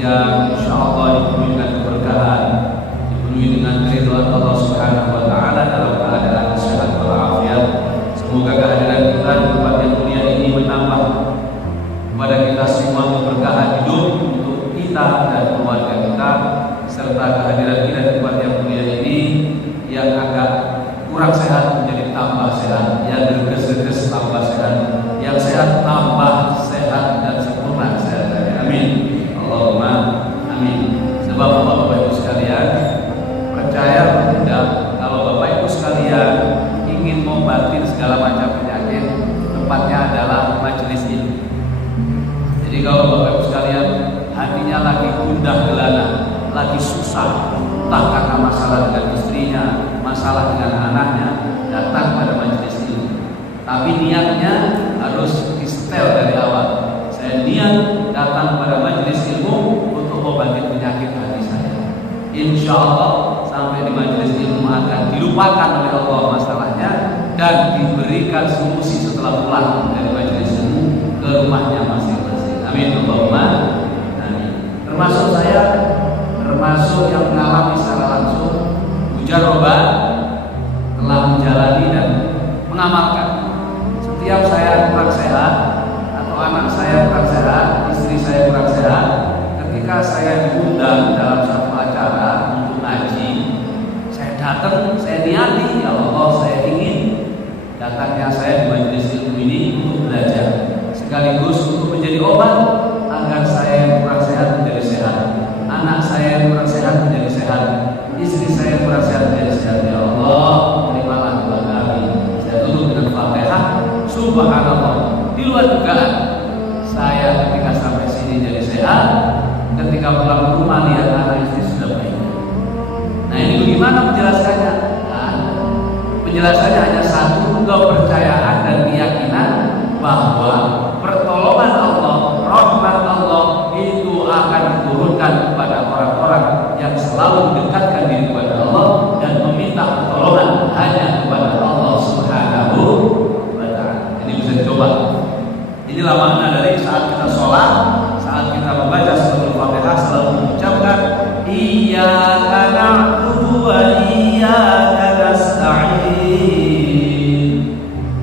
yang insya Allah dipenuhi dengan keberkahan, dipenuhi dengan keridhaan Allah Subhanahu wa Ta'ala dalam keadaan sehat walafiat. Semoga kehadiran kita di tempat yang mulia ini menambah kepada kita semua keberkahan hidup untuk kita dan keluarga kita, serta kehadiran kita di tempat yang mulia ini yang agak kurang sehat menjadi tambah sehat, yang gerges-gerges tambah sehat, yang sehat tambah sehat dan sempurna sehat. Amin. Allahumma amin. Sebab Bapak Ibu sekalian, percaya atau tidak, kalau Bapak Ibu sekalian ingin membatin segala macam penyakit, tempatnya adalah majelis ilmu. Jadi kalau Bapak Ibu sekalian hatinya lagi gundah gelana, lagi susah, entah karena masalah dengan istrinya, masalah dengan anaknya, datang pada majelis ilmu. Tapi niatnya harus di-setel dari awal. Saya niat datang pada majelis ilmu untuk membangkit penyakit hati saya. Insya Allah sampai di majelis ilmu akan dilupakan oleh Allah masalahnya dan diberikan solusi setelah pulang dari majelis ilmu ke rumahnya masing-masing. Amin. Allahumma amin. Termasuk saya, termasuk yang mengalami secara langsung mujarabah, telah menjalani dan mengamalkan. Setiap saya kurang sehat atau anak saya kurang sehat, istri saya kurang sehat, ketika saya diundang dalam satu acara untuk ngaji, saya datang, saya niati, ya Allah, saya ingin datangnya saya di majelis ilmu ini untuk belajar, sekaligus untuk menjadi obat agar saya yang kurang sehat menjadi sehat, anak saya yang kurang sehat menjadi sehat, istri saya yang kurang sehat menjadi sehat. Ya Allah, terimalah doa kami. Saya tutup dengan Fatihah. Subhanallah, di luar dugaan saya ketika sampai sini jadi sehat, ketika pulang ke rumah lihat anak istri sudah baik. Nah, ini bagaimana menjelaskannya? Nah, penjelasannya hanya satu, kepercayaan dan keyakinan bahwa pertolongan Allah, rahmat Allah itu akan diturunkan kepada orang-orang yang selalu mendekatkan diri kepada Allah dan meminta pertolongan hanya kepada Allah Subhanahu wa Ta'ala. Ini bisa dicoba. Inilah makna dari saat kita sholat, saat kita membaca suratul Fatihah selalu mengucapkan Iyyaka na'budu wa iyyaka nasta'in.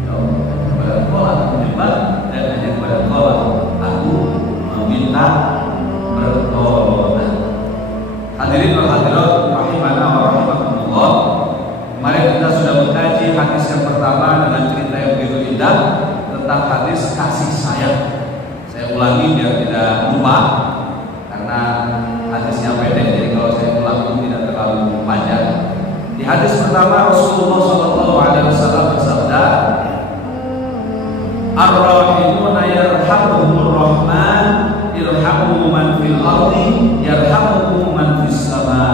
Ya Allah, kepada Engkau aku menyembah dan hanya kepada Engkau aku meminta pertolongan. Hadirin wal hadirat rahimana wa rahimakumullah. Kemarin kita sudah mengkaji hadis yang pertama dengan cerita yang begitu indah tentang hadis kasih sayang. Saya ulangi biar tidak lupa karena hadisnya pendek, jadi kalau saya ulang pun tidak terlalu panjang. Di hadis pertama Rasulullah SAW bersabda, Ar-Rahimuna yarhamuhumur Rahman, irhamu man fil ardi yarhamukum man fis sama.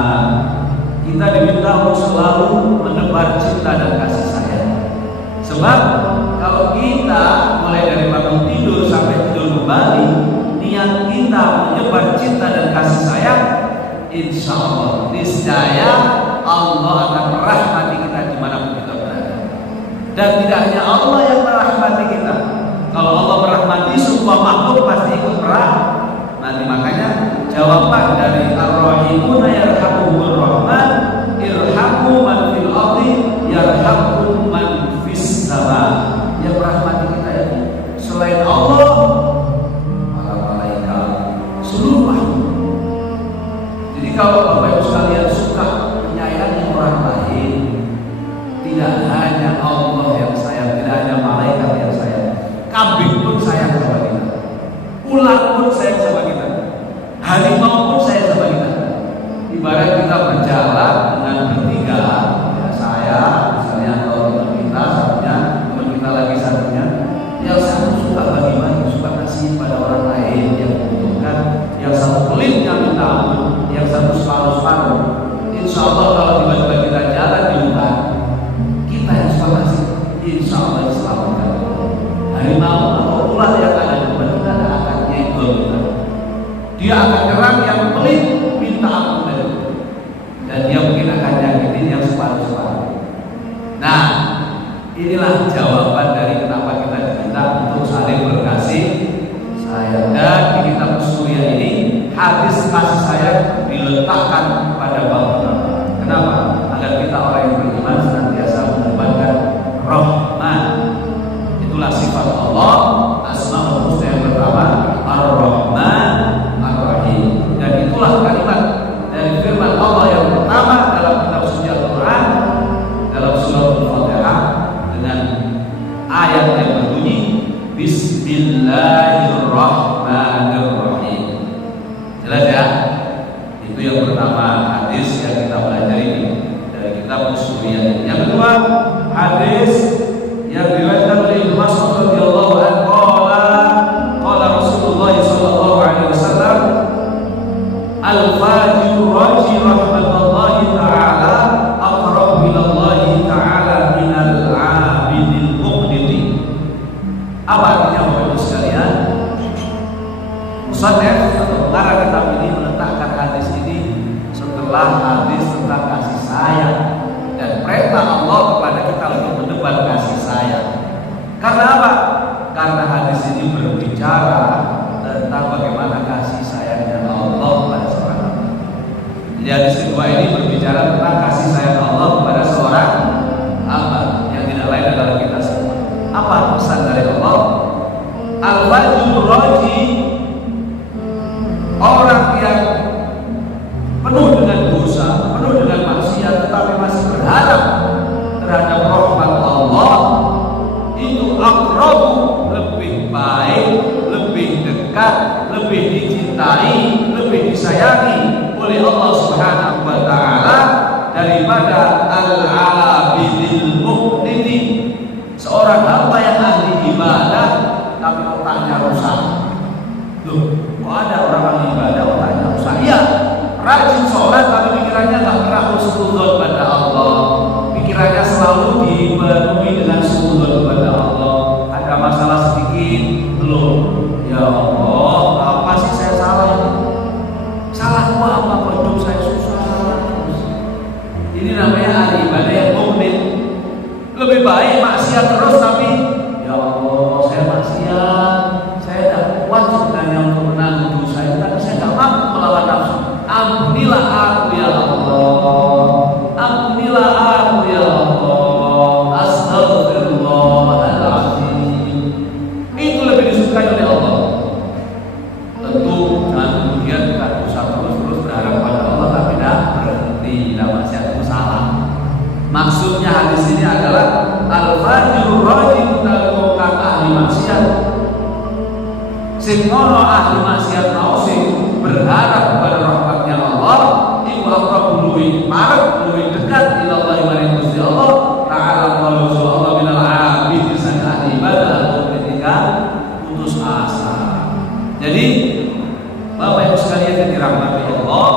Kita diminta untuk selalu menebar cinta dan kasih sayang. Sebab kalau kita mulai dari bangun tidur sampai tidur kembali, niat kita menyebar cinta dan kasih sayang, insya Allah niscaya Allah akan merahmati kita dimanapun kita berada. Dan tidak hanya Allah yang merahmati kita. Kalau Allah merahmati, semua makhluk pasti ikut merahmati. Makanya jawaban dari Ar-Rahimuna yarhamuhumur Rahman, irhamu man fil ardi yarhamukum man fis sama. Yang merahmati kita itu selain Allah, para malaikat, seluruh makhluk. Jadi kalau Bapak Ibu sekalian suka menyayangi orang lain, tidak hanya Allah yang sayang, tidak hanya malaikat yang sayang, kambing pun sayang sama kita, ular pun sayang sama kita, harimau pun sayang sama kita. Ibarat kita berjalan dengan bertiga, ya saya misalnya atau teman kita, satunya teman kita lagi satunya, yang satu suka bagi-bagi, suka kasih pada orang lain yang membutuhkan, yang satu pelitnya minta ampun, yang satu separuh-separuh. Insya Allah kalau tiba-tiba kita jalan di hutan, kita yang suka kasih, insya Allah diselamatkan. Harimau atau ular yang ada di depan kita akan nyenggol kita. Dia akan nyerang yang pelit, minta ampun dari kita. Dan dia mungkin akan nyakitin yang separuh-separuh. Nah, inilah jawaban dari kenapa kita diminta untuk saling berkasih sayang. Dan di kitab Usuliyah ini hadis Jelas ya? Itu yang pertama, hadis yang kita pelajari dari kitab Usuliyah. Yang kedua, hadis yang diriwayatkan oleh Ibnu Mas'ud radhiyallahu anhu, qala Rasulullah sallallahu alaihi wasallam, al-fajir raji rahmatullahi ta'ala aqrab ila Allah ta'ala minal 'abidil muqniti. Apa artinya Bapak sekalian? Musannaf atau pengarang kitab ini meletakkan hadis ini setelah hadis tentang kasih sayang dan perintah Allah kepada kita untuk mendebat kasih sayang. Karena apa? Karena hadis ini berbicara tentang bagaimana kasih sayangnya Allah kepada seorang hamba. Jadi hadis kedua ini berbicara tentang kasih sayang Allah kepada seorang hamba yang tidak lain adalah kita semua. Apa pesan dari Allah? Al-wajhul raji, orang yang penuh dengan dosa, penuh dengan maksiat, tetapi masih berharap terhadap rahmat Allah, itu aqrabu, lebih baik, lebih dekat, lebih dicintai, lebih disayangi oleh Allah Subhanahu wa taala daripada al-abidil muqniti, seorang hamba yang ahli ibadah tapi otaknya rusak. Loh, kok ada orang ahli ibadah otaknya rusak? Iya, rajin sholat tapi pikirannya nggak pernah husnudzon pada Allah, pikirannya selalu dipenuhi dengan husnudzon kepada Allah. Ada masalah sedikit, belum, ya Allah, apa sih saya salah ini? Salahku apa kok hidup saya susah? Ini namanya ahli ibadah yang mukmin. Lebih baik maksiat terus tapi ya Allah, saya maksiat, saya tidak kuat sebenarnya untuk menanggung dosa itu, tapi saya tidak mampu melawan nafsu. Ampunilah aku ya Allah, ampunilah aku ya Allah, astagfirullahaladzim. Itu lebih disukai oleh Allah. Tentu jangan kemudian kita berusaha terus berharap pada Allah tapi tidak berhenti, tidak maksiat itu salah. Maksudnya hadis ini adalah al-fajirur rajim bukan ahli maksiat. Sing ngono ahli maksiat mau sing berharap kepada rahmatnya Allah, iku aqrabu luwih marek luwih dekat ila Allah maring Gusti Allah taala wa Allah minal abid sang ahli ibadah atau ketika putus asa. Jadi Bapak Ibu sekalian yang dirahmati Allah,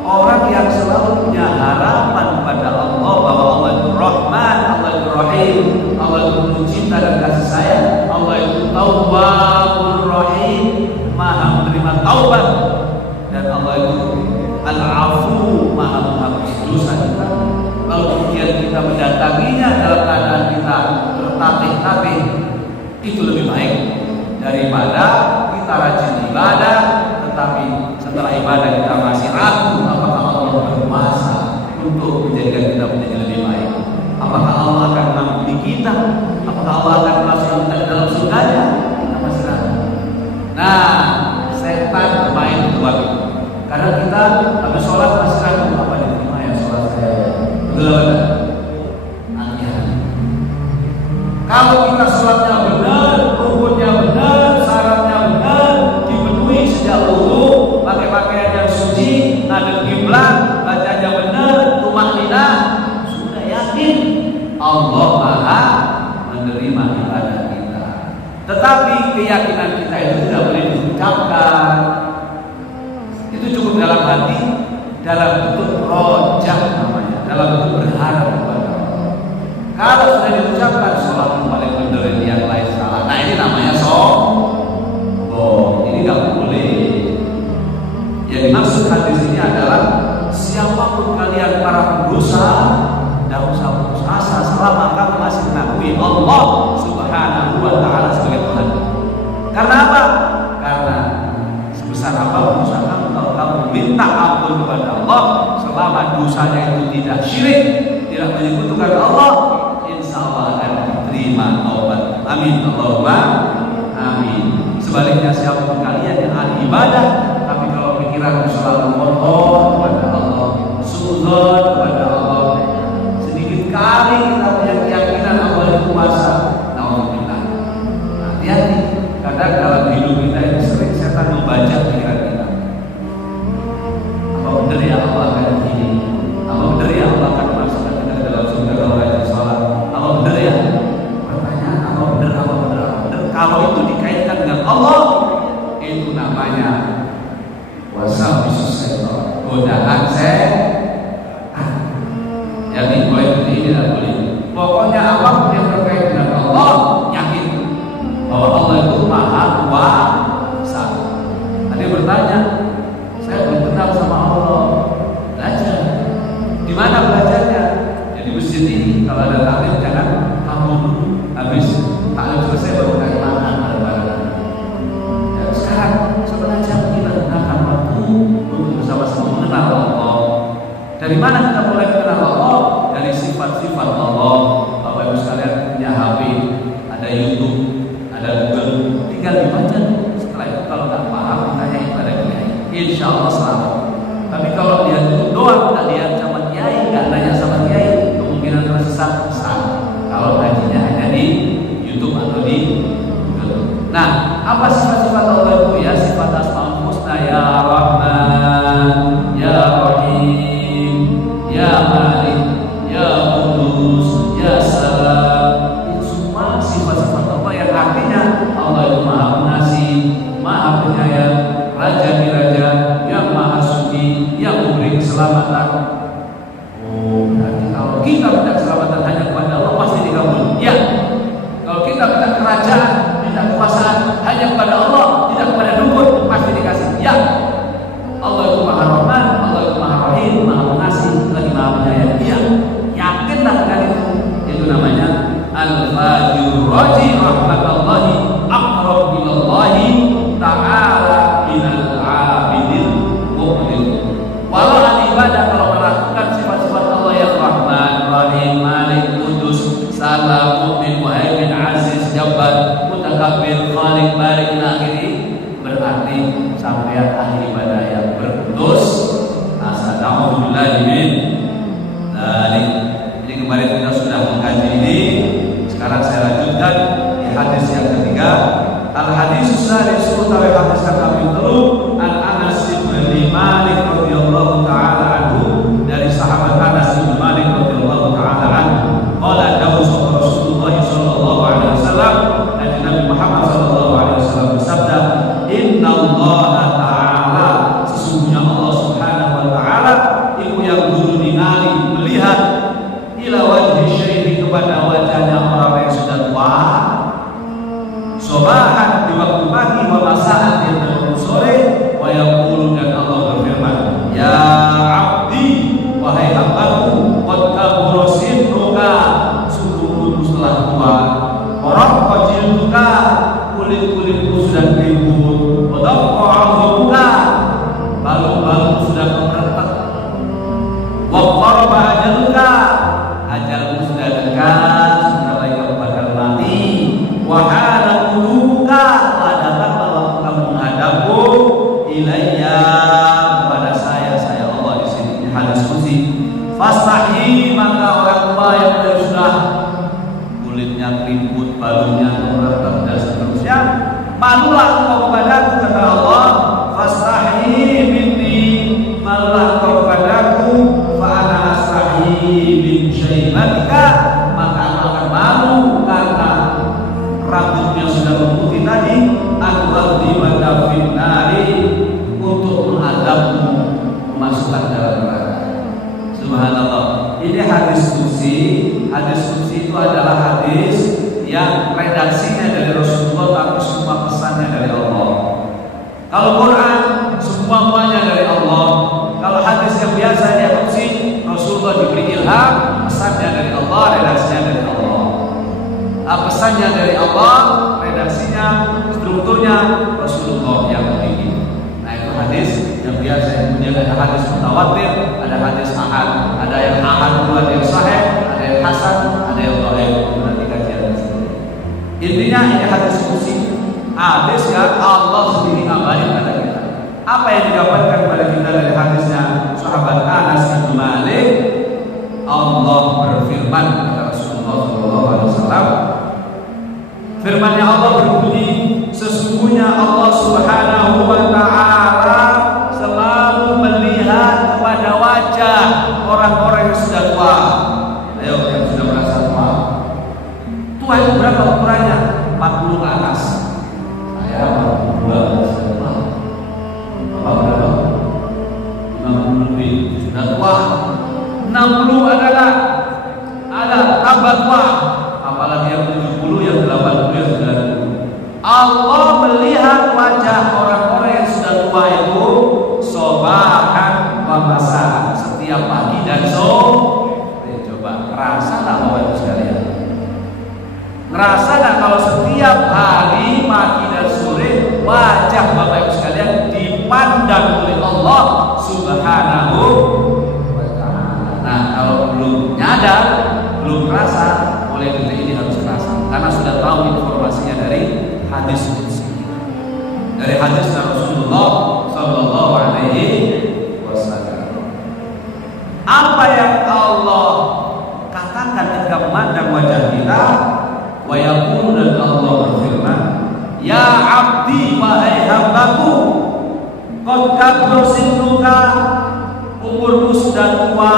orang yang selalu punya harapan pada Allah bahwa Allah itu Rahman, Allah itu Rahim, Allah itu penuh cinta dan kasih sayang, Allah itu Tawwabur Rahim, Maha menerima taubat, dan Allah itu Al-Afu, Maha menghapus dosa kita. Lalu kemudian kita mendatanginya dalam keadaan kita tertatih-tatih, itu lebih baik daripada kita rajin ibadah tetapi setelah ibadah kita masih ragu apakah Allah berkuasa untuk menjadikan kita menjadi lebih baik, apakah Allah akan mengampuni kita, apakah Allah akan masukkan kita ke dalam surganya, kita masih ragu. Nah, setan bermain buat itu karena kita habis sholat masih ragu, apa diterima ya sholat saya, betul. Kalau kita sholatnya benar, rukunnya benar, syaratnya benar, dipenuhi sejak wudu, pakai pakaian yang suci, ngadep kiblat, bacanya benar, tumaninah, sudah yakin Allah Maha menerima ibadah kita. Tetapi keyakinan kita itu tidak boleh diucapkan. Itu cukup dalam hati, dalam bentuk rojak namanya, dalam bentuk berharap kepada Allah. Kalau sudah diucapkan sholat paling benar, yang lain salah. Nah ini namanya sombong. Ini nggak boleh. Yang dimaksud hadis ini adalah siapapun kalian para pendosa, tidak usah putus asa selama kamu masih mengakui Allah Subhanahu wa taala sebagai Tuhan. Karena apa? Karena sebesar apapun dosa kamu, kalau kamu minta ampun kepada Allah selama dosanya itu tidak syirik, tidak menyekutukan Allah, insya Allah akan diterima taubat. Amin Allahumma amin. Sebaliknya siapapun kalian yang ahli ibadah tapi kalau pikiran selalu mohon kepada Allah, suudzon kepada Allah, sedikit kali kita punya keyakinan Allah itu kuasa, naudzubillah. Hati-hati, kadang dalam hidup kita ini sering setan membaca pikiran kita. godaan jadi boleh ini tidak boleh. Pokoknya apapun yang terkait dengan Allah, yakin bahwa Allah itu Maha Kuasa. Ada yang bertanya, saya belum kenal sama Allah, belajar. Di mana belajarnya? Jadi masjid ini kalau ada taklim jangan kamu habis taklim selesai baru kasih makan bareng-bareng. Ya, sekarang setengah jam kita gunakan waktu untuk bersama-sama mengenal Allah. Dari mana kita mulai mengenal Allah? Dari sifat-sifat Allah. Bapak Ibu sekalian punya HP, ada YouTube, ada Google, tinggal dibaca. Setelah itu kalau nggak paham tanya kepada kiai, insya Allah selamat. Tapi kalau dia itu doang, nggak lihat sama kiai, nggak tanya sama kiai, kemungkinan tersesat besar. Kalau ngajinya hanya di YouTube atau di Google. Nah, apa sifat-sifat Allah itu? Ya sifat Asmaul Husna, ya Rahman, ya Rahim, ya Malik, ya Qudus, ya Salam. Itu semua sifat-sifat Allah yang artinya Allah itu Maha Pengasih, Maha Penyayang, Raja di Raja, yang Maha Suci, yang memberi keselamatan. Oh, berarti kalau kita minta keselamatan hanya kepada Allah pasti dikabul. Ya. Kalau kita minta kerajaan, minta kekuasaan hanya kepada Allah, tidak kepada dukun, pasti dikasih. Ya. Allah itu Maha Rahman, Allah itu Maha Rahim, Maha Pengasih, lagi Maha Penyayang. Iya, yakinlah dengan itu. Itu namanya Al-Fajur Raji Rahmatullahi Aqrab Bilallahi Ta'ala Minal Abidin Mu'min. Walau ibadah kalau melakukan sifat-sifat Allah yang Rahman, Rahim, Malik, Qudus, Salam, Mu'min, Muhaimin, Aziz, Jabbar, Mutakabbir, Khaliq, Barik, akhiri, berarti sampai ahli ibadah yang berputus asa. Na'udzubillahi min dzalik. Jadi kemarin kita sudah mengkaji ini. Sekarang saya lanjutkan di hadis yang ketiga. Al hadis salis utawi hadis kami telu an Anas bin Malik radhiyallahu taala anhu, dari sahabat Anas bin Malik radhiyallahu taala anhu. Qala dawuh Rasulullah sallallahu alaihi wasallam, dan Nabi Muhammad sallallahu alaihi wasallam bersabda, Inna Allah Ta'ala, sesungguhnya Allah Subhanahu wa Ta'ala, iku yang dulu ningali, melihat ila wajhi syaihi, kepada wajahnya orang yang sudah tua, sobahan di waktu pagi, wa masaan di waktu sore, wa yaqulu, dan Allah berfirman, ya abdi, wahai hambaku, qad kabura sinnuka, sungguh telah tua, orang kecilka, kulit-kulitku sudah keriput, wadaqqa 'azmuka, balu-balu sudah meretak, wa qaraba ajaluka, ajalmu sudah dekat, sudah layak bakal mati, wa hana quluka, telah datang waktu kamu menghadapku, ilayya, kepada saya Allah di sini di hadis qudsi. Fastahi, maka orang tua yang sudah kulitnya keriput, balunya meretak dan seterusnya, malulah engkau kepadaku, kata Allah. Fastahi minni, malulah engkau kepadaku, fa ana astahi min syaibatika, maka aku akan malu karena rambutnya sudah memutih tadi, al-ghadibata fin nari, untuk menghadapmu, memasukkan dalam neraka. Subhanallah. Ini hadis qudsi. Hadis qudsi itu adalah hadis yang redaksinya dari Rasulullah, tapi semua pesannya dari Allah. Kalau Quran semuanya dari Allah. Kalau hadis yang biasa dia qudsi, Rasulullah diberi ilham, pesannya dari Allah, redaksinya dari Allah. Pesannya dari Allah, redaksinya, strukturnya Rasulullah yang memiliki. Nah, itu hadis yang biasa. Kemudian ada hadis mutawatir, ada hadis ahad, ada yang ahad dua, ada yang sahih, ada yang hasan, ada yang dhaif. Nanti kajian tersebut. Intinya ini hadis qudsi, hadis yang Allah sendiri ngabarin kepada kita. Apa yang didapatkan kepada kita dari hadisnya sahabat Anas bin Malik? Allah berfirman, kata Rasulullah SAW. Firman-Nya Allah berbunyi, sesungguhnya Allah Subhanahu wa Ta'ala selalu melihat kepada wajah orang-orang yang sudah tua. Ayo, yang sudah merasa tua. Tua itu berapa ukurannya? 40 ke atas. Saya 42 sudah tua. Bapak berapa? 50 60 ada tambah tua, apalagi yang 70, yang 80, yang 90. Allah melihat wajah orang-orang yang sudah tua itu sobahan wa masa, setiap pagi dan sore. Coba rasa tak Bapak Ibu sekalian? Ngerasa tak kalau setiap hari pagi dan sore wajah Bapak Ibu sekalian dipandang oleh Allah Subhanahu wa ta'ala. Nah, kalau belum nyadar, belum merasa, mulai detik ini harus merasa, karena sudah tahu informasinya dari hadis qudsi, dari hadis Rasulullah sallallahu alaihi wasallam. Apa yang Allah katakan ketika memandang wajah kita? Wa yaqulu, dan Allah berfirman, ya abdi, wahai hambaku, qad kabur sinnuka, umurmu sudah tua.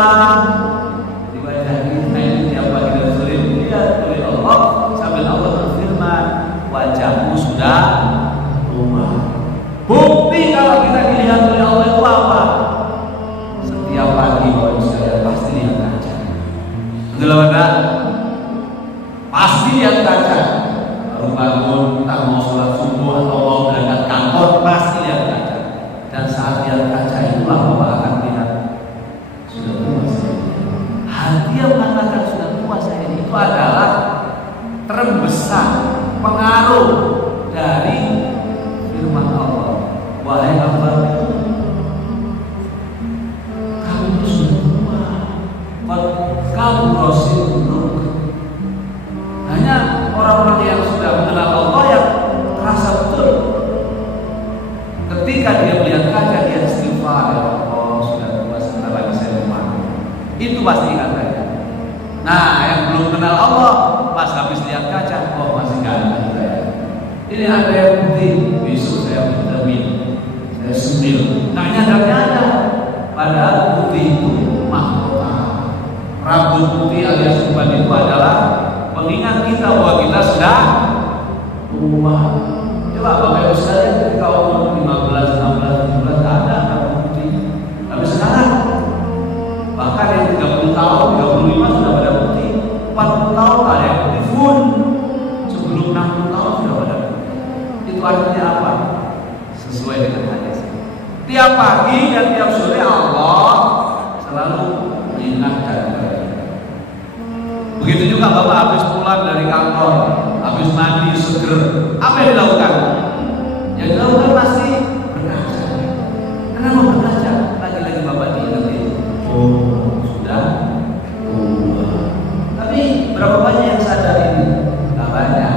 Di wajah kita ini tiap pagi dan sore dilihat oleh Allah sambil Allah berfirman, wajahmu sudah tua. Bukti kalau kita dilihat oleh Allah itu apa? Setiap pagi Bapak saya pasti lihat kaca. Betul enggak? Pasti lihat kaca. Baru bangun, tak mau sholat subuh atau mau berangkat kantor, pasti lihat kaca. Dan saat lihat kaca itulah Bapak akan lihat sudah tua saya. Hati yang mengatakan sudah tua saya itu adalah terbesar pengaruh dari firman Allah, wahai hamba, kamu sudah tua, kamu rasulullah. Hanya orang-orang yang sudah mengenal Allah yang terasa betul. Ketika dia melihat kaca, dia istighfar, ya Allah, sudah tua, sebentar lagi saya mati. Itu pasti ingat saya. Nah, yang belum kenal Allah, pas habis lihat kaca, oh masih ganteng saya. Ini ada yang putih, besok saya vitamin, saya sembil. Nah, nyadar-nyadar, padahal putih itu mahkota. Rambut putih alias uban itu adalah pengingat kita bahwa kita sudah tua. Coba Bapak Ibu sekalian, ketika umur 15, 16, 17 tak ada rambut putih. Tapi sekarang bahkan yang 30 tahun, 35 sudah pada putih, 40 tahun ada yang putih pun, sebelum 60 tahun sudah pada putih. Itu artinya apa? Sesuai dengan hadis. Tiap pagi dan tiap sore Allah selalu mengingatkan kepada kita. Begitu juga Bapak habis pulang dari kantor, habis mandi seger, apa yang dilakukan? Yang dilakukan pasti berkaca. Kenapa berkaca? Lagi-lagi Bapak diingetin, oh sudah tua. Tapi berapa banyak yang sadar ini? Tidak banyak.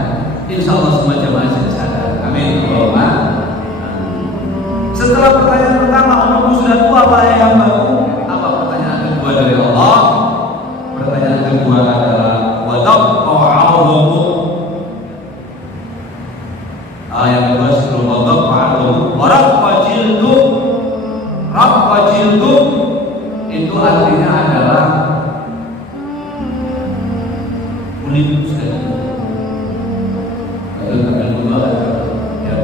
Insya Allah semua jemaah sudah sadar. Amin. Setelah pertanyaan pertama, umurku sudah tua, wahai hambaku, apa pertanyaan kedua dari Allah? Pertanyaan kedua adalah wadabqa 'audhu. Ayat kedua sebelum wadabqa 'audhu, waraqqa jildu. Raqqa jildu itu artinya adalah kulit sudah tua. Kalau kedua ya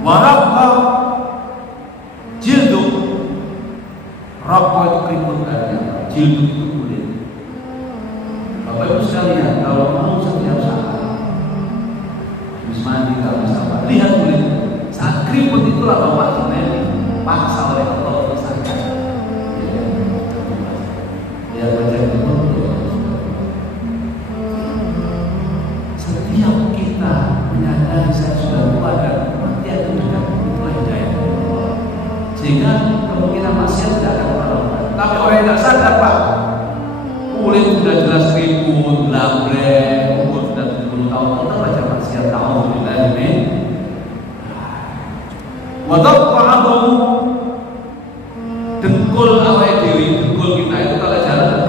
waraqqa jildu. Raqqa itu keriput artinya, jildu itu kulit. Bapak Ibu sekalian, kalau mau setiap saat habis mandi, kalau bisa lihat kulit, saat keriput itulah Bapak sebenarnya paksa oleh Allah untuk sadar. Dia baca keriput, setiap kita menyadari saya sudah tua dan mati itu dekat, itulah hidayah Allah. Sehingga kemungkinan maksiat tidak akan melakukan. Tapi orang yang tidak sadar Pak, kulit sudah jelas keriput, labrek, umur sudah 70 tahun, kita baca maksiat tahu kita ini. Wadabqa 'audhu, dengkul awake dhewe, dengkul kita itu kalau jalan,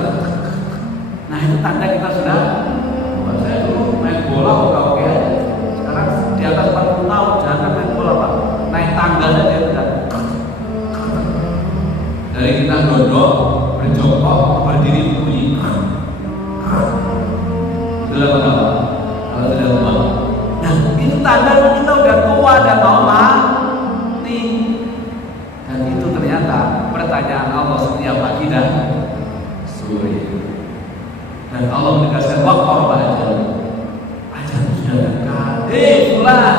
nah itu tanda kita sudah. Saya dulu main bola oke aja. Sekarang di atas 40 tahun jangan main bola Pak, naik tangga saja sudah. Dari kita dodok menegaskan waqtaraba ajal. Ajal sudah dekat. Fulan,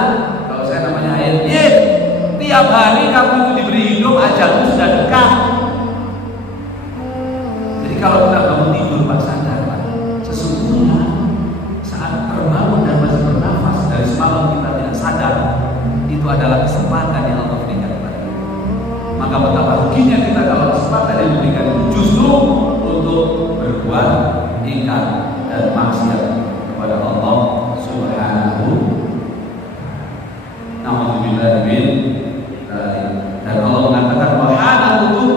kalau saya namanya ayat, tiap hari kamu itu diberi hidup, ajalmu sudah dekat. Jadi kalau kita bangun tidur, Pak, sadar, Pak, sesungguhnya saat terbangun dan masih bernafas dari semalam kita tidak sadar, itu adalah kesempatan yang Allah berikan kepada kita. Maka betapa ruginya kita kalau kesempatan yang diberikan itu justru untuk berbuat ingkar dan maksiat kepada Allah Subhanahu. Nauzubillah min dan Allah mengatakan wahana untuk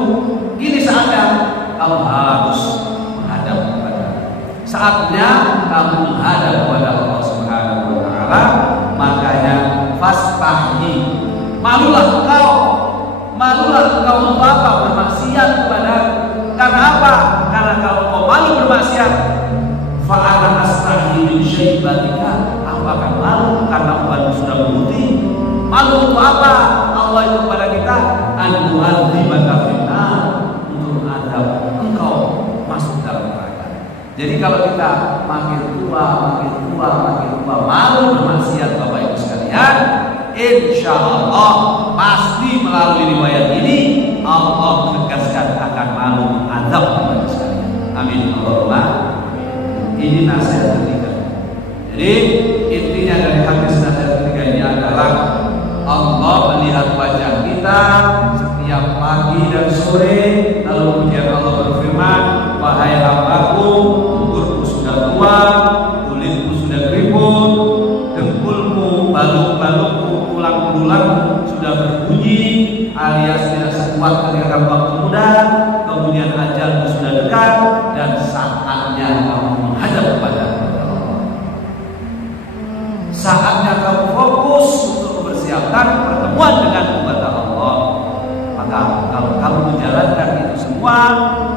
gini saatnya kamu harus menghadap kepada, saatnya kamu menghadap kepada Allah Subhanahu wa taala. Makanya fastahi, malulah engkau untuk apa? Bermaksiat kepada. Karena apa? Karena kalau kau malu bermaksiat, fa'ala astahi min syaibatika, aku akan malu karena umatmu sudah berhenti. Malu untuk apa? Allah itu kepada kita an-mu'adzibaka finnar, untuk mengadab engkau masuk dalam neraka. Jadi kalau kita makin tua malu bermaksiat, Bapak Ibu sekalian, insya Allah pasti melalui riwayat ini Allah menegaskan akan malu mengadab kepada sekalian. Amin Allahumma. Ini nasihat ketiga. Jadi intinya dari hadis nasihat ketiga ini adalah Allah melihat wajah kita setiap pagi dan sore. Lalu kemudian Allah berfirman, wahai hambaku, umurku sudah tua, kulitku sudah keriput, dengkulmu, baluk-balukmu, tulang-tulangmu sudah berbunyi, alias tidak sekuat ketika kamu waktu muda. Kemudian ajalmu sudah dekat dan saatnya kamu menghadap kepada Allah. Saatnya kamu fokus untuk mempersiapkan pertemuan dengan kepada Allah. Maka kalau kamu menjalankan itu semua,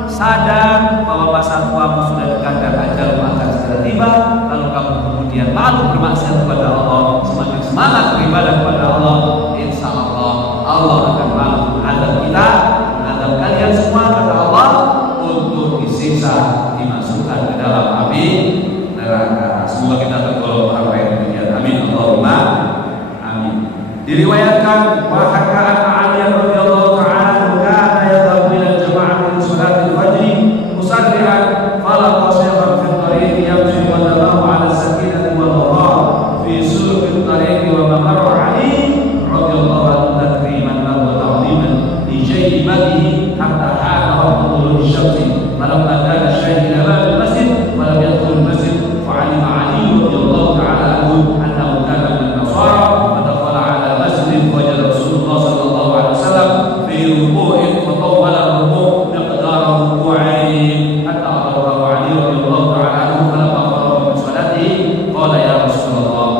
sadar bahwa masa tuamu sudah dekat dan ajalmu akan segera tiba, lalu kamu kemudian malu bermaksiat kepada Allah, semakin semangat beribadah kepada Allah, insya Allah Allah akan malu menghadap kita, menghadap kalian semua kata Allah, untuk disiksa, dimasukkan ke dalam api neraka. Semoga kita tergolong apa yang demikian. Amin Allahumma amin. Diriwayatkan bahwa Ali radhiyallahu ta'ala kana yadhabu ila jama'ati salatil fajr musarri'an fala qasyaban fi tariq yamshi wa dalahu 'ala sakinati wal wara fi sulul tariq wa mamarra Ali radhiyallahu anhu takriman wa ta'ziman li shaybatihi hatta hana waqtul syamsi falamma kana syay'an ila al-masjid wa lam yadkhul al-masjid fa'alima Ali radhiyallahu ta'ala anhu annahu kana min nasara وجد رسول الله صلى الله عليه وسلم في ركوع فطول الركوع مقدار ركوعين حتى أمره علي رضي الله تعالى عنه فلما فرغ من صلاته قال يا رسول الله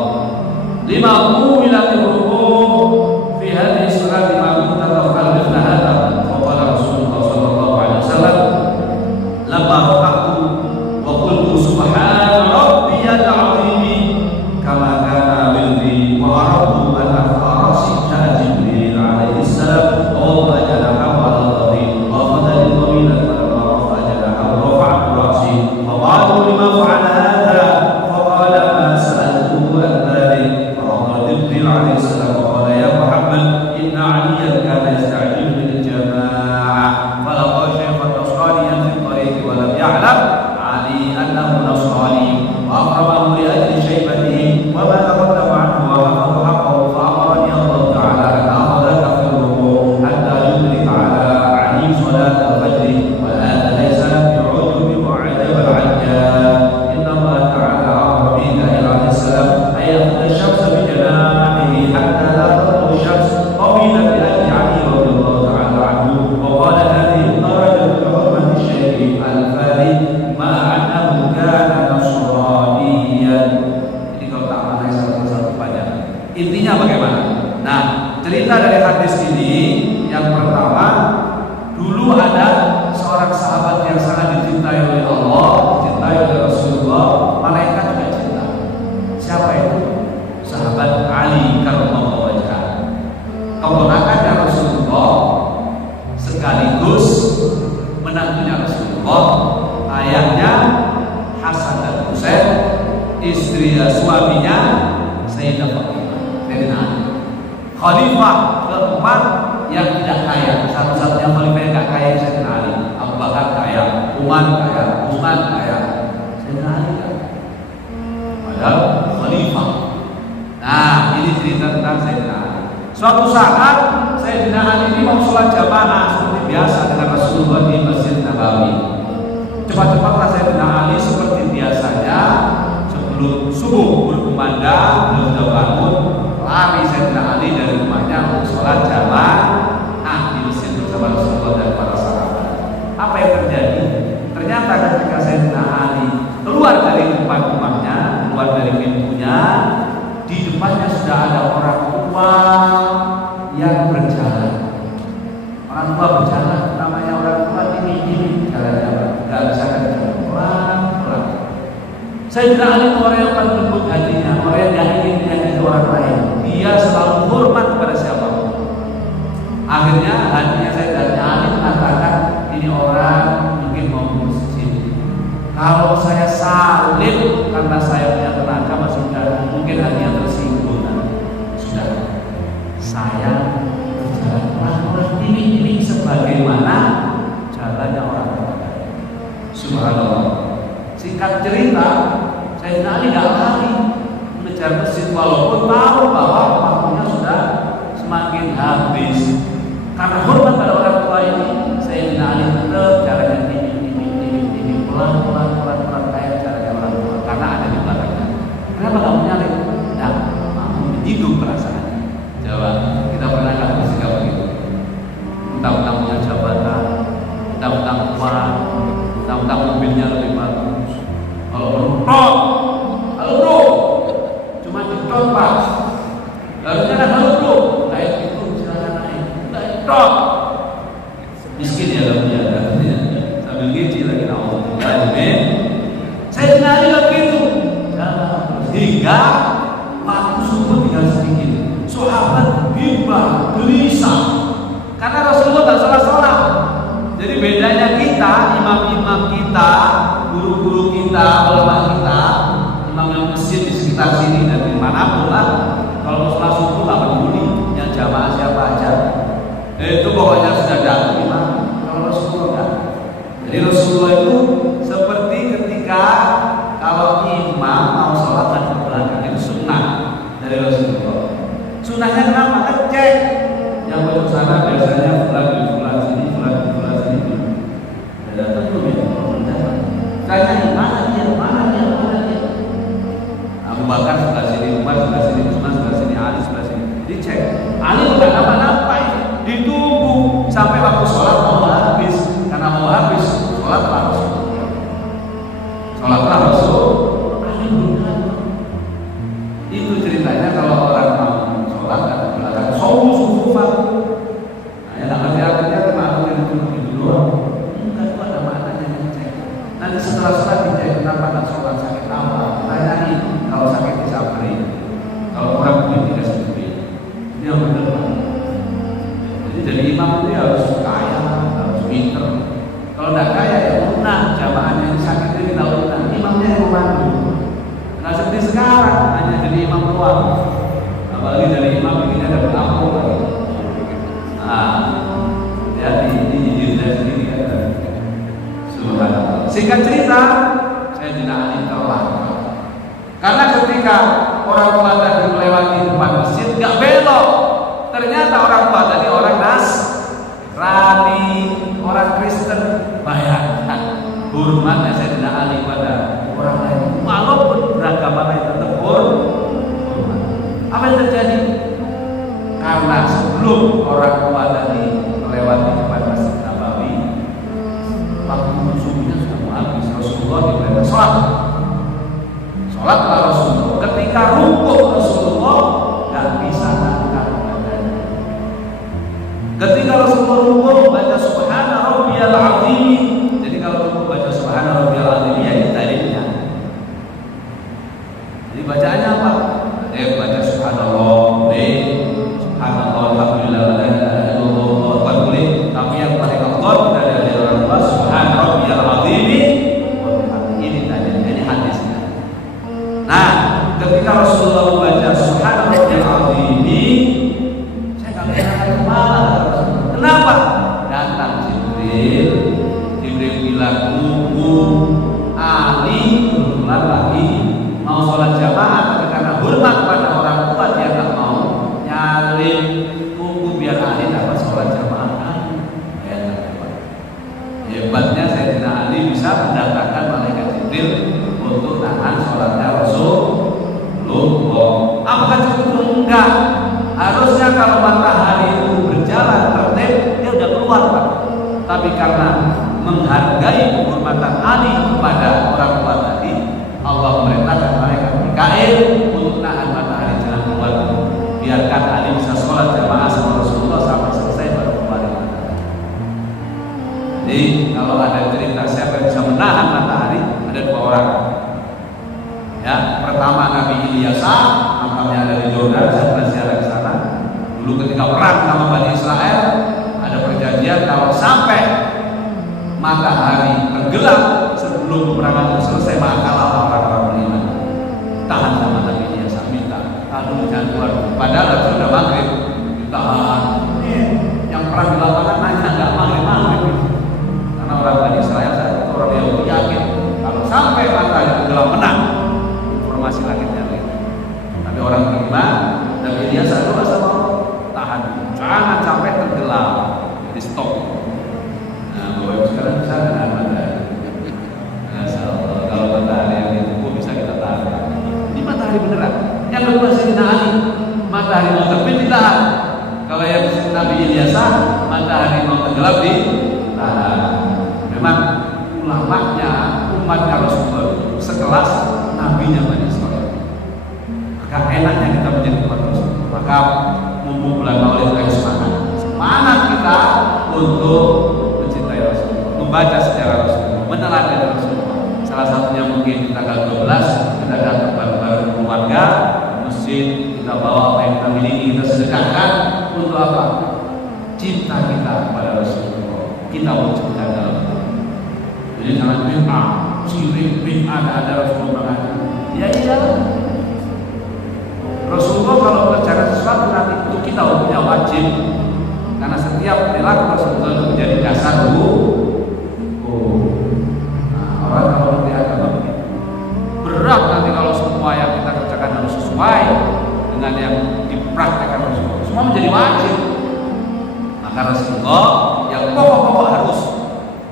لما طولت الركوع في هذه الصلاة ما كنت تفعل مثل هذا؟ فقال رسول الله صلى الله عليه وسلم لما ركعت وقلت سبحان ربي العظيم كما كان وردي وأردت أن أفعل جبريل عليه السلام ووضع جناحه على الظهير وأخذ للطويلة فلما رفع جناحه رفعت رأسي فقالوا لما فعل هذا؟ فقال ما سألته عن ذلك فأخذ جبريل عليه السلام وقال يا محمد إن عليا كان يستعجل بالجماعة فلقى شيخا نصرانيا في الطريق ولم يعلم علي أنه نصراني وأكرمه لأجل شيبته وما تقدم عنه وحفظ حقه فأمرني الله تعالى أن أخذك في الركوع حتى يدرك على علي صلاة الفجر وهذا ليس بعجب وعجب العجاب إن الله تعالى أمر ميكائيل عليه السلام أن يأخذ الشمس بجناحه حتى لا تطلع الشمس طويلا لأجل علي رضي الله تعالى عنه وقال هذه الدرجة بحرمة الشيخ الفاري مع أنه كان نصرانيا. Jadi kalau tak pakai satu-satu panjang. Intinya bagaimana? Nah, cerita dari hadis ini yang pertama, dulu ada seorang sahabat yang sangat dicintai oleh Allah, dicintai oleh Rasulullah, malaikat juga cinta. Siapa itu? Sahabat Ali karramallahu wajhahu. Keponakannya Rasulullah sekaligus menantunya Rasulullah, ayahnya Hasan dan Husain, suaminya Sayyidah Fatimah, Sayyidina Ali. Khalifah keempat yang tidak kaya, satu-satunya khalifah yang tidak kaya Sayyidina Ali. Abu Bakar kaya, Umar kaya, Utsman kaya, Sayyidina Ali kan. Padahal khalifah. Nah, ini cerita tentang Sayyidina Ali. Suatu saat Sayyidina Ali ini mau sholat jamaah seperti biasa dengan Rasulullah di Masjid Nabawi. Cepat-cepatlah Sayyidina Ali seperti biasanya sebelum subuh berkumandang, beliau sudah bangun, lari Sayyidina Ali dari rumahnya untuk sholat jamaah di masjid bersama Rasulullah dan para sahabat. Apa yang terjadi? Ternyata ketika Sayyidina Ali keluar dari tempat rumahnya, keluar dari pintunya, di depannya sudah ada orang tua yang berjalan. Orang tua berjalan, namanya orang tua ini jalan-jalan, nggak bisa kencang, pelan-pelan. Sayyidina Ali itu orang yang paling lembut hatinya, orang yang tidak ingin menyakiti orang lain. Dia selalu hormat kepada siapapun. Akhirnya hatinya Sayyidina Ali mengatakan, ini orang mungkin mau masjid. Kalau saya salib karena saya punya tenaga masih muda, mungkin hatinya tersinggung. Sudah, saya berjalan pelan-pelan ini sebagaimana jalannya orang tua. Subhanallah. Singkat cerita, Sayyidina Ali tidak lari mengejar masjid walaupun tahu bahwa waktunya sudah semakin habis. Karena hormat pada orang tua ini, Sayyidina Ali tetap jalannya ini pelan-pelan kayak jalannya orang tua karena ada di belakangnya. Kenapa kamu nyari? Tidak mau hidup perasaannya. Jawab, kita pernah nggak bersikap begitu? Mentang-mentang punya jabatan, mentang-mentang uang, mentang-mentang mobilnya lebih bagus. Kalau beruntung, halo bro, cuma ditot pak. Harusnya kan halo bro, naik itu silakan naik, naik tot. Miskin ya dalamnya, sambil gizi lagi namun. Saya kenali lagi itu, hingga waktu subuh tinggal sedikit. Sahabat bimbang, gelisah, karena Rasulullah tak sholat. Jadi bedanya kita, imam-imam kita, guru-guru kita, ulama kita, imam yang masjid di sekitar sini dan dimanapun lah, kalau mau sholat subuh tak peduli yang jamaah siapa aja, itu pokoknya sudah datang imam. Kalau Rasulullah enggak. Jadi Rasulullah itu seperti ketika kalau imam mau sholat dan ke belakang, itu sunnah dari Rasulullah. Sunnahnya kenapa? Kan cek yang untuk sana biasanya bulan sini. Datang belum ya? Tanya mana dia? Abu Bakar sebelah sini, Umar sebelah sini, Utsman sebelah sini, Ali sebelah sini. Dicek. Ali bukan apa-apa ini. Ditunggu sampai waktu sholat mau habis. Karena mau habis, sholat langsung. Ali bukan. Itu ceritanya kalau orang mau sholat dan belakang sufufan. Nah, yang ngerti artinya cuma aku itu doang. Nanti setelah sholat dicek kenapa tak sholat, sakit apa? Tanyain, kalau sakit disamperin, kalau orang duit dikasih duit. Ini yang benar. Jadi jadi imam itu harus kaya, harus pinter. Kalau tidak kaya ya lunah, jamaahnya yang sakit itu kita lunah, imamnya yang memandu. Nah seperti sekarang hanya jadi imam doang, apalagi dari imam ini ada penampung lagi. Nah, jadi ini dari sendiri kan. Singkat cerita, saya tidak Ali telah. Karena ketika orang tua tadi melewati depan masjid, nggak belok. Ternyata orang tua tadi orang Nasrani, orang Kristen. Bayangkan hormatnya saya tidak Ali pada orang lain, walaupun beragama lain tetap hormat. Apa yang terjadi? Karena sebelum orang tua tadi melewati depan masjid Nabawi, waktu subuhnya sudah mau habis, Rasulullah diperintah sholat Rasulullah. Ketika rukuk Rasulullah nggak bisa angkat badannya. Ketika Rasulullah rukuk baca Subhana Rabbiyal Azim. Jadi kalau rukuk baca Subhana Rabbiyal Azim ya ini dalilnya. Jadi bacaannya apa? Baca Subhanallah, Subhanallah, Alhamdulillah, la ilaha illallah, boleh. Tapi yang paling afdal dari orang tua Subhana Rabbiyal Azim. Ini tadi, ini hadisnya. Kenapa? Datang Jibril. Jibril bilang, Ali kebetulan lagi mau sholat jamaah, tapi karena hormat pada orang tua dia nggak mau nyalin, tunggu biar Ali dapat sholat jamaah. Hebatnya Sayyidina Ali bisa mendatangkan malaikat Jibril untuk tahan sholatnya Rasulullah. Apakah cukup? Enggak. Harusnya kalau matahari itu berjalan tertib, dia udah keluar, Pak. Tapi karena menghargai penghormatan Ali kepada orang tua tadi, Allah memerintahkan malaikat Mikail untuk tahan matahari jangan keluar. Biarkan Ali bisa sholat jamaah sama Rasulullah sampai selesai baru kembali matahari. Jadi kalau ada cerita siapa yang bisa menahan matahari, ada dua orang. Ya, pertama Nabi Ilyasa, makamnya ada di Jordan, saya pernah ziarah ke sana. Dulu ketika perang sama Bani Israel, ada perjanjian kalau sampai matahari tenggelam sebelum peperangan itu selesai, maka orang-orang beriman tahan sama Nabi Ilyasa, minta aduh jangan keluar. Padahal sudah maghrib ditahan. Yang perang di lapangan nanya nggak maghrib, karena orang Bani Israel orang yang yakin kalau sampai matahari tenggelam menang. Informasi langitnya gitu. Tapi orang beriman Nabi Ilyasa doa sama tahan, jangan sampai tenggelam, jadi stop. Nah, Bapak Ibu sekarang bisa dengan matahari. Masya Allah, kalau matahari yang itu bisa kita tahan. Ini matahari beneran. Yang kedua Sayyidina Ali, matahari mau terbit ditahan. Kalau yang Nabi Ilyasa, matahari mau tenggelam ditahan. Memang ulamanya umatnya Rasulullah sekelas nabinya Bani Israel. Maka enaknya kita menjadi umat Rasul. Maka mumpung bulan Maulid, ayo semangat kita untuk mencintai Rasul, membaca sejarah Rasul, meneladani Rasul. Salah satunya mungkin tanggal 12 kita datang bareng-bareng keluarga masjid, kita bawa apa yang kita miliki, kita sedekahkan untuk apa? Cinta kita kepada Rasulullah. Kita wujudkan dalam hati. Jadi jangan bid'ah, syirik, bid'ah ada Rasulullah. Ya iyalah. Rasulullah kalau berbicara sesuatu nanti itu kita punya wajib, karena setiap perilaku Rasulullah itu menjadi dasar Nah, orang kalau mengerti agama begitu berat nanti kalau semua yang kita kerjakan harus sesuai dengan yang dipraktekkan Rasulullah. Semua menjadi wajib. Maka Rasulullah yang pokok-pokok harus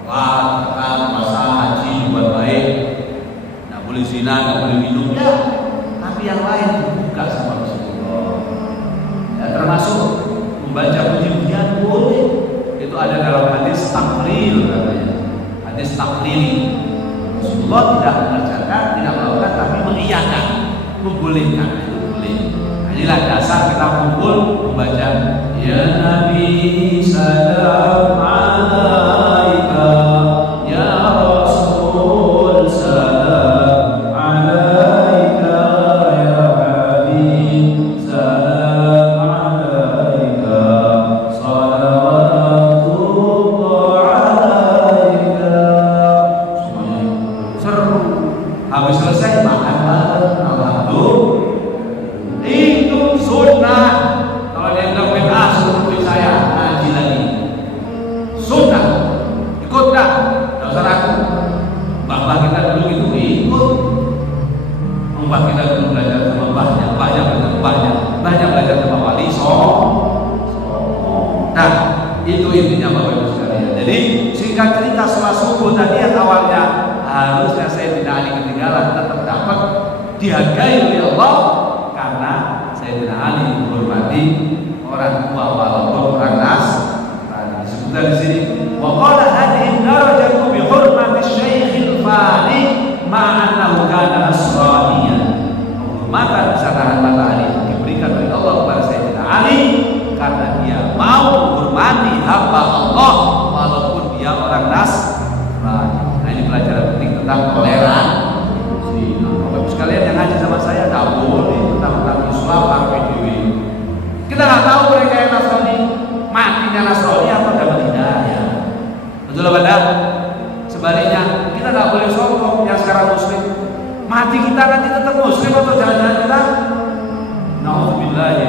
zakat, puasa, haji, buat baik, nggak boleh zina, nggak boleh minum, ya. Tapi yang lain dibuka sama Rasulullah. Ya, termasuk membaca puji-pujian boleh. Itu ada dalam hadis tahlil katanya. Hadis tahlil. Rasulullah tidak mengerjakan, tidak melakukan, tapi mengiyakan, membolehkan. Itu boleh. Nah, inilah dasar kita kumpul membaca ya Nabi salam alaika ya Rasul salam alaika ya Habib salam alaika salawatullah alaika. Semuanya seru. Habis selesai makan bareng, alhamdulillah. Itu sunnah. Kalau dia bilang bid'ah, suruh saya ngaji lagi. Sunnah. Ikut dah. Tidak usah ragu. Mbah kita dulu gitu ikut. Mbah kita dulu belajar sama mbahnya, mbahnya belajar sama mbahnya, mbahnya belajar sama wali Nah, itu intinya Bapak Ibu sekalian. Jadi singkat cerita sholat subuh tadi yang awalnya harusnya saya tidak Ali ketinggalan, tetap dapat dihargai oleh Allah karena Sayyidina Ali menghormati orang tua walaupun orang Nasrani. Disebutkan di sini wa qala hadhihi darajatu bi hurmati syaikhil fani ma'annahu kana nasraniyan. Penghormatan bisa tahan matahari diberikan oleh Allah kepada Sayyidina Ali karena dia mau menghormati hamba Allah walaupun dia orang Nasrani. Nah, ini pelajaran penting tentang toleransi. Bapak sekalian yang ngaji sama saya tidak boleh tentang Islam RPDW. Kita nggak tahu mereka yang Nasrani matinya Nasrani atau dapat hidayah. Betul apa tidak? Sebaliknya kita nggak boleh sombong yang sekarang Muslim. Mati kita nanti tetap Muslim atau jangan-jangan kita nauzubillah ya.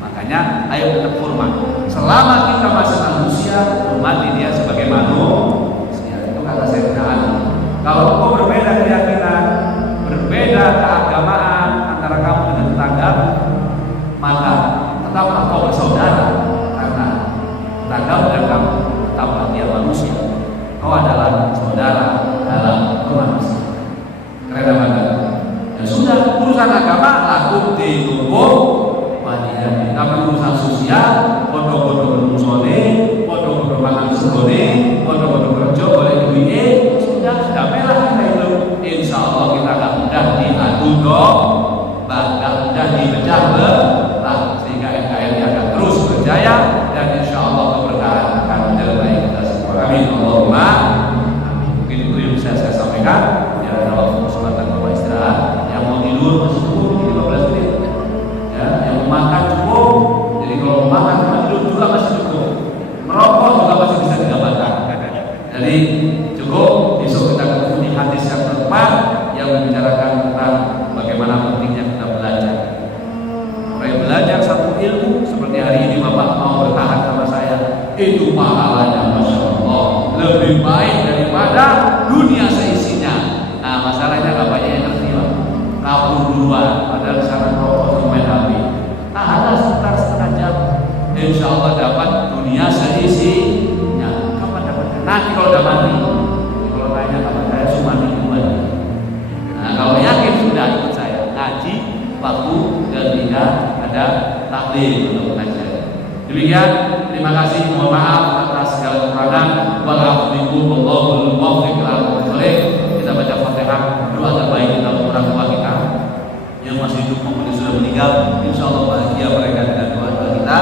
Makanya ayo ayo tetap hormat. Selama kita masih manusia, hormati dia sebagai manusia. Itu kata Sayyidina Ali. Kalau kau berbeda keyakinan, berbeda keagamaan antara kamu dengan tetangga, maka tetaplah kau bersaudara, karena tetangga dan kamu tetaplah dia manusia. Kau adalah saudara dalam kemanusiaan. Keren banget. Ya sudah, urusan agama laku dihukum wadihan. Tapi urusan sosial, bodoh-bodoh bermusone, bodoh-bodoh makan segone, bodoh-bodoh kerja boleh duit, sudah damailah kita itu. Insya Allah kita akan mudah diadu bahkan mudah dipecah belah, sehingga NKRI akan terus berjaya dan insya Allah keberkahan akan menyertai kita semua. Amin. Allahumma amin. Mungkin itu yang bisa saya sampaikan. Ya, kalau kesempatan Bapak istirahat, yang mau tidur masih cukup 15 menit. Ya, yang mau makan cukup. Jadi kalau makan sama tidur juga masih cukup. Merokok juga masih bisa digabalkan. Jadi cukup. Besok kita ketemu di hadis yang keempat yang membicarakan tentang bagaimana pentingnya kita belajar. Mulai belajar satu ilmu seperti hari ini Bapak mau bertahan sama saya, itu pahalanya Masya Allah lebih baik daripada dunia seisinya. Nah masalahnya gak banyak yang ngerti Pak, kabur duluan padahal sana rokok main HP. Nah ada sekitar setengah jam, insya Allah dapat dunia seisinya. Kapan dapatnya? Nanti kalau udah mati. Kalau tanya kapan saya cuma mingguan. Nah kalau yakin sudah ikut saya ngaji waktu dan tidak ada taklim untuk pengajian. Demikian, terima kasih, mohon maaf atas segala kekurangan. Wa'alaikum warahmatullahi wabarakatuh. Kita baca Fatihah, doa terbaik kita untuk orang tua kita yang masih hidup maupun yang sudah meninggal. Insya Allah bahagia mereka dengan doa-doa kita,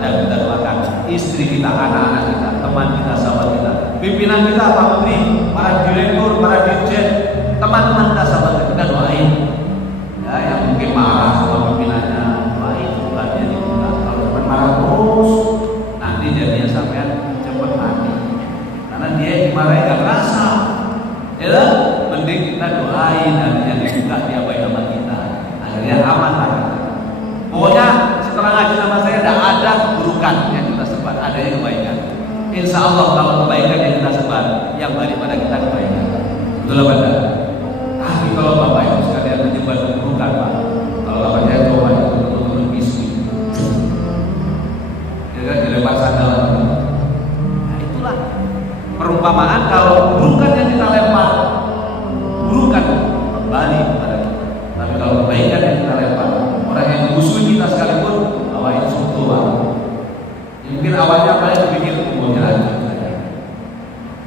dan kita doakan istri kita, anak-anak kita, teman kita, sahabat kita, pimpinan kita, Pak Menteri, para direktur, para dirjen, teman-teman kita, sahabat kita doain. Ya, yang mungkin marah sama pimpinannya, doain bukannya dibuka. Kalau cuma marah terus, nanti jadinya sampean cepat mati. Karena dia dimarahin gak kerasa. Ya, mending kita doain dan yang dibuka dia baik sama kita. Akhirnya aman lah. Pokoknya setelah ngaji sama saya tidak ada keburukan yang kita sebar, adanya kebaikan. Insya Allah kalau kebaikan yang kita sebar, yang daripada kita kebaikan. Betul apa tidak? Tapi kalau Bapak Ibu sekalian menyebar keburukan, Pak, kalau Bapak saya coba itu turun biskuit, ya kan dilempar sandal. Nah itulah perumpamaan kalau keburukan yang kita lempar, keburukan kembali kepada kita. Tapi kalau kebaikan yang kita lempar, orang yang musuh kita sekalipun, bahwa itu suatu Pak. Mungkin awalnya paling berpikir umurnya aja,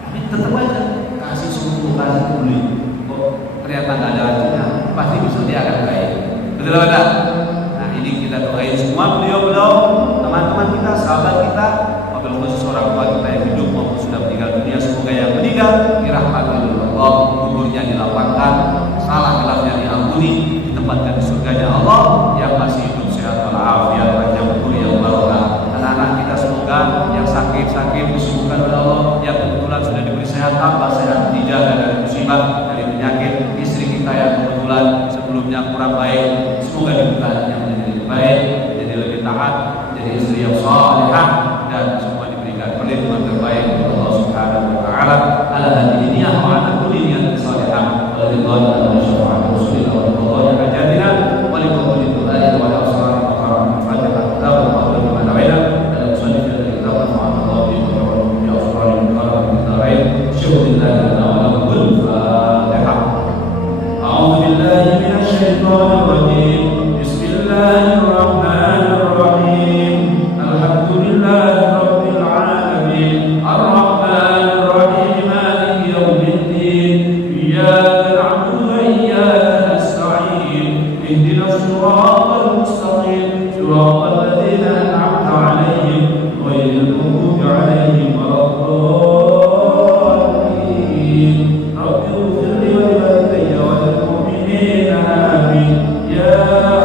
tapi tetap aja kasih suku, kasih beli. Kok ternyata nggak ada racunnya, pasti bisa dia akan baik. Betul tidak? Nah ini kita doain semua beliau-beliau, teman-teman kita, sahabat kita, wabil khusus orang tua kita yang hidup maupun sudah meninggal dunia, semoga yang meninggal dirahmati oleh Allah, kuburnya dilapangkan, salah khilafnya diampuni, ditempatkan di surganya Allah. Yang masih hidup sehat walafiat, panjang umur yang barokah. Anak-anak kita semoga yang sakit disembuhkan oleh Allah, yang kebetulan sudah diberi sehat tambah sehat, dijaga dari musibah, dari penyakit. Istri kita yang kebetulan sebelumnya kurang baik, semoga dibuka yang menjadi lebih baik, jadi lebih taat, jadi istri yang salehah, dan semua diberikan perlindungan terbaik oleh Allah Subhanahu wa taala. Ala hadhihi wa ala kulli niyatin salihah wa ridwan wa syafa'at rasulillah wa ridwan ajalina wa li kulli du'ain wa asrar wa karam fatihah wa wa nawaina dan sunnah dari kita wa Allah bi qur'an ya asrar wa karam syukrulillah wa lakul fatihah. A'udzu billahi minasy syaithanir rajim. Bismillahirrahmanirrahim. Alhamdulillahi rabbil alamin. Ar-rahmanir rahim. Maliki yaumiddin. Iyyaka na'budu wa iyyaka nasta'in. Ihdinas siratal mustaqim. Siratal ladzina an'amta 'alaihim ghairil maghdubi 'alaihim waladdallin. Rabbi ighfir li wa liwalidayya wa lil mu'minina amin. Ya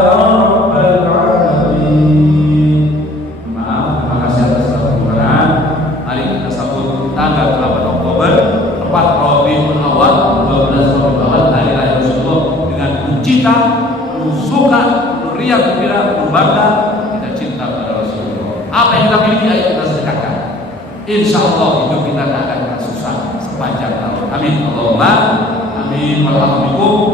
rabbal alamin. Maaf, terima kasih atas kekurangan. Mari kita sambut tanggal 8 Oktober, tepat Rabiul Awal, 12 Rabiul Awal, hari raya Rasulullah dengan cita, suka, riang gembira, berbangga, kita cinta pada Rasulullah. Allahumma amin. Walhamdulillah.